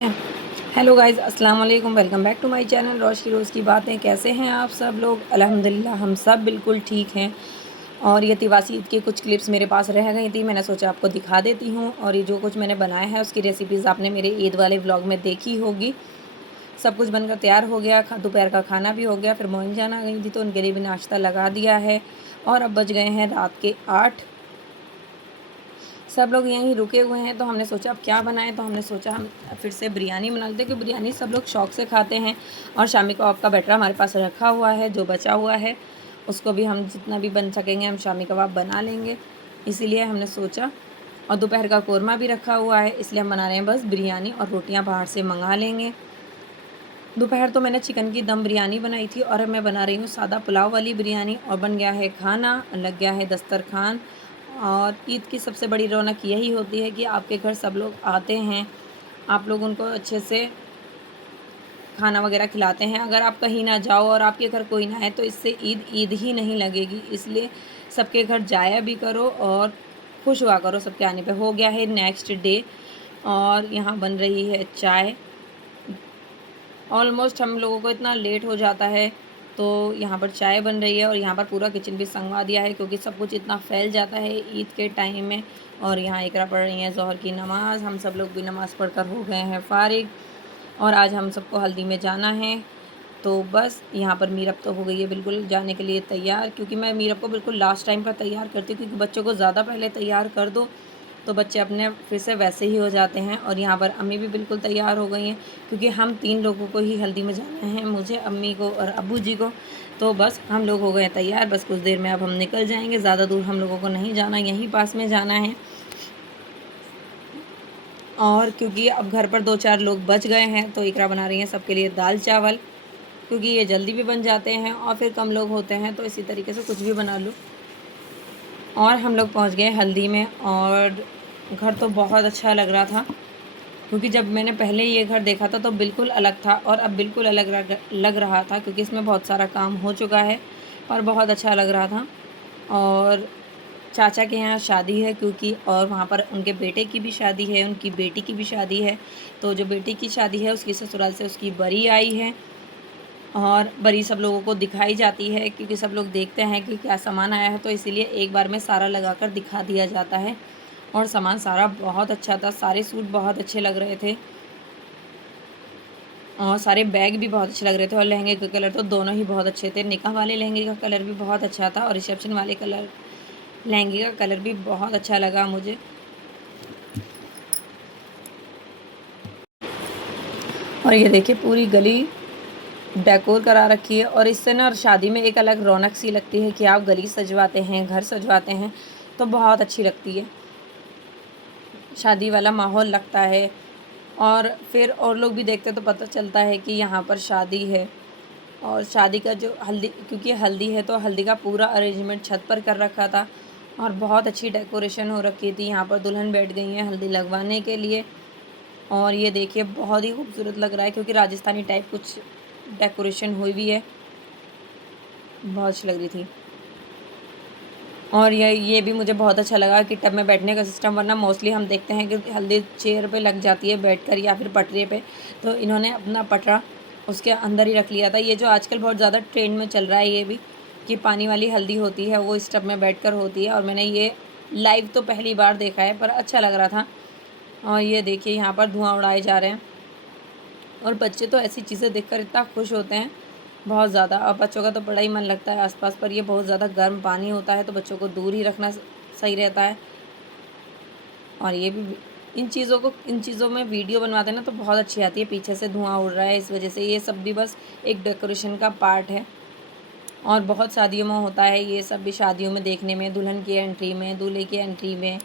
Hello guys, अस्सलाम वालेकुम। Welcome back to my channel रोज़ की रोज़ की बातें। कैसे हैं आप सब लोग? अल्हम्दुलिल्लाह हम सब बिल्कुल ठीक हैं। और ये तिवासी ईद की कुछ क्लिप्स मेरे पास रह गई थी, मैंने सोचा आपको दिखा देती हूँ। और ये जो कुछ मैंने बनाया है उसकी रेसिपीज़ आपने मेरे ईद वाले व्लॉग में देखी होगी। सब कुछ बनकर तैयार हो गया, दोपहर का खाना भी हो गया। फिर मोइन जान आ गई थी तो उनके लिए भी नाश्ता लगा दिया है। और अब बज गए हैं रात के 8। सब लोग यहीं रुके हुए हैं तो हमने सोचा अब क्या बनाएं, तो हमने सोचा हम फिर से बिरयानी बना लेते, क्योंकि बिरयानी सब लोग शौक़ से खाते हैं। और शामी कबाब का बैटर हमारे पास रखा हुआ है, जो बचा हुआ है उसको भी हम जितना भी बन सकेंगे हम शामी कबाब बना लेंगे, इसीलिए हमने सोचा। और दोपहर का कोरमा भी रखा हुआ है, इसलिए हम बना रहे हैं बस बिरयानी, और रोटियाँ बाहर से मंगा लेंगे। दोपहर तो मैंने चिकन की दम बिरयानी बनाई थी, और अब मैं बना रही हूँ सादा पुलाव वाली बिरयानी। और बन गया है खाना, लग गया है दस्तरखान। और ईद की सबसे बड़ी रौनक यही होती है कि आपके घर सब लोग आते हैं, आप लोग उनको अच्छे से खाना वगैरह खिलाते हैं। अगर आप कहीं ना जाओ और आपके घर कोई ना है तो इससे ईद ईद ही नहीं लगेगी, इसलिए सबके घर जाया भी करो और खुश हुआ करो सबके आने पे। हो गया है नेक्स्ट डे, और यहाँ बन रही है चाय। ऑलमोस्ट हम लोगों को इतना लेट हो जाता है, तो यहाँ पर चाय बन रही है। और यहाँ पर पूरा किचन भी संगवा दिया है, क्योंकि सब कुछ इतना फैल जाता है ईद के टाइम में। और यहाँ इकरा पढ़ रही हैं ज़ोहर की नमाज़। हम सब लोग भी नमाज़ पढ़कर हो गए हैं फ़ारिग, और आज हम सबको हल्दी में जाना है। तो बस यहाँ पर मीरब तो हो गई है बिल्कुल जाने के लिए तैयार, क्योंकि मैं मीरब को बिल्कुल लास्ट टाइम पर तैयार करती हूँ, क्योंकि बच्चों को ज़्यादा पहले तैयार कर दो तो बच्चे अपने फिर से वैसे ही हो जाते हैं। और यहाँ पर अम्मी भी बिल्कुल तैयार हो गई हैं, क्योंकि हम 3 लोगों को ही हल्दी में जाना है, मुझे, अम्मी को और अब्बू जी को। तो बस हम लोग हो गए हैं तैयार, बस कुछ देर में अब हम निकल जाएंगे। ज़्यादा दूर हम लोगों को नहीं जाना, यहीं पास में जाना है। और क्योंकि अब घर पर 2-4 लोग बच गए हैं तो इकरा बना रही हैं सबके लिए दाल चावल, क्योंकि ये जल्दी भी बन जाते हैं और फिर कम लोग होते हैं तो इसी तरीके से कुछ भी बना लो। और हम लोग पहुंच गए हल्दी में, और घर तो बहुत अच्छा लग रहा था, क्योंकि जब मैंने पहले ये घर देखा था तो बिल्कुल अलग था, और अब बिल्कुल अलग लग रहा था, क्योंकि इसमें बहुत सारा काम हो चुका है और बहुत अच्छा लग रहा था। और चाचा के यहाँ शादी है, क्योंकि और वहाँ पर उनके बेटे की भी शादी है, उनकी बेटी की भी शादी है। तो जो बेटी की शादी है उसकी ससुराल से उसकी बरी आई है, और बरी सब लोगों को दिखाई जाती है, क्योंकि सब लोग देखते हैं कि क्या सामान आया है, तो इसीलिए एक बार में सारा लगाकर दिखा दिया जाता है। और सामान सारा बहुत अच्छा था, सारे सूट बहुत अच्छे लग रहे थे, और सारे बैग भी बहुत अच्छे लग रहे थे। और लहंगे का कलर तो दोनों ही बहुत अच्छे थे। निकाह वाले लहंगे का कलर भी बहुत अच्छा था, और रिसेप्शन वाले लहंगे का कलर भी बहुत अच्छा लगा मुझे। और ये देखिए पूरी गली डेकोर करा रखी है, और इससे ना शादी में एक अलग रौनक सी लगती है कि आप गली सजवाते हैं, घर सजवाते हैं, तो बहुत अच्छी लगती है, शादी वाला माहौल लगता है। और फिर और लोग भी देखते तो पता चलता है कि यहाँ पर शादी है। और शादी का जो हल्दी, क्योंकि हल्दी है तो हल्दी का पूरा अरेंजमेंट छत पर कर रखा था, और बहुत अच्छी डेकोरेशन हो रखी थी। यहाँ पर दुल्हन बैठ गई हैं हल्दी लगवाने के लिए, और ये देखिए बहुत ही खूबसूरत लग रहा है, क्योंकि राजस्थानी टाइप कुछ डेकोरेशन हुई हुई है, बहुत अच्छी लग रही थी। और ये भी मुझे बहुत अच्छा लगा कि टब में बैठने का सिस्टम, वरना मोस्टली हम देखते हैं कि हल्दी चेयर पे लग जाती है बैठकर या फिर पटरे पे, तो इन्होंने अपना पटरा उसके अंदर ही रख लिया था। ये जो आजकल बहुत ज़्यादा ट्रेंड में चल रहा है ये भी, कि पानी वाली हल्दी होती है वो इस टब में बैठकर होती है, और मैंने ये लाइव तो पहली बार देखा है, पर अच्छा लग रहा था। और ये देखिए यहाँ पर धुआँ उड़ाए जा रहे हैं, और बच्चे तो ऐसी चीज़ें देखकर इतना खुश होते हैं बहुत ज़्यादा। और बच्चों का तो बड़ा ही मन लगता है आसपास, पर ये बहुत ज़्यादा गर्म पानी होता है तो बच्चों को दूर ही रखना सही रहता है। और ये भी इन चीज़ों में वीडियो बनवाते हैं ना तो बहुत अच्छी आती है, पीछे से धुआं उड़ रहा है इस वजह से। ये सब भी बस एक डेकोरेशन का पार्ट है, और बहुत शादियों में होता है ये सब भी, शादियों में देखने में, दुल्हन की एंट्री में, दूल्हे की एंट्री में,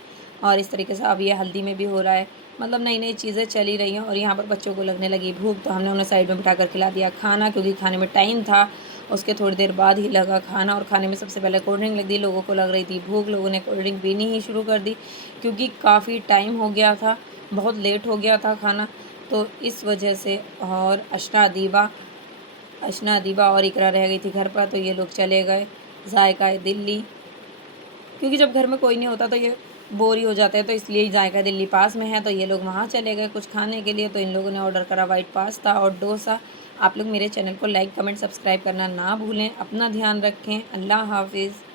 और इस तरीके से अब ये हल्दी में भी हो रहा है। मतलब नई नई चीज़ें चली रही हैं। और यहाँ पर बच्चों को लगने लगी भूख, तो हमने उन्हें साइड में बिठा कर खिला दिया खाना, क्योंकि खाने में टाइम था। उसके थोड़ी देर बाद ही लगा खाना, और खाने में सबसे पहले कोल्ड ड्रिंक लग दी। लोगों को लग रही थी भूख, लोगों ने कोल्ड ड्रिंक पीनी ही शुरू कर दी, क्योंकि काफ़ी टाइम हो गया था, बहुत लेट हो गया था खाना, तो इस वजह से। और अशना दीबा और इकरा रह गई थी घर पर, तो ये लोग चले गए जायका दिल्ली, क्योंकि जब घर में कोई नहीं होता तो ये बोर ही हो जाते हैं, तो इसलिए जायका दिल्ली पास में है तो ये लोग वहाँ चले गए कुछ खाने के लिए। तो इन लोगों ने ऑर्डर करा वाइट पास्ता और डोसा। आप लोग मेरे चैनल को लाइक कमेंट सब्सक्राइब करना ना भूलें। अपना ध्यान रखें। अल्लाह हाफिज़।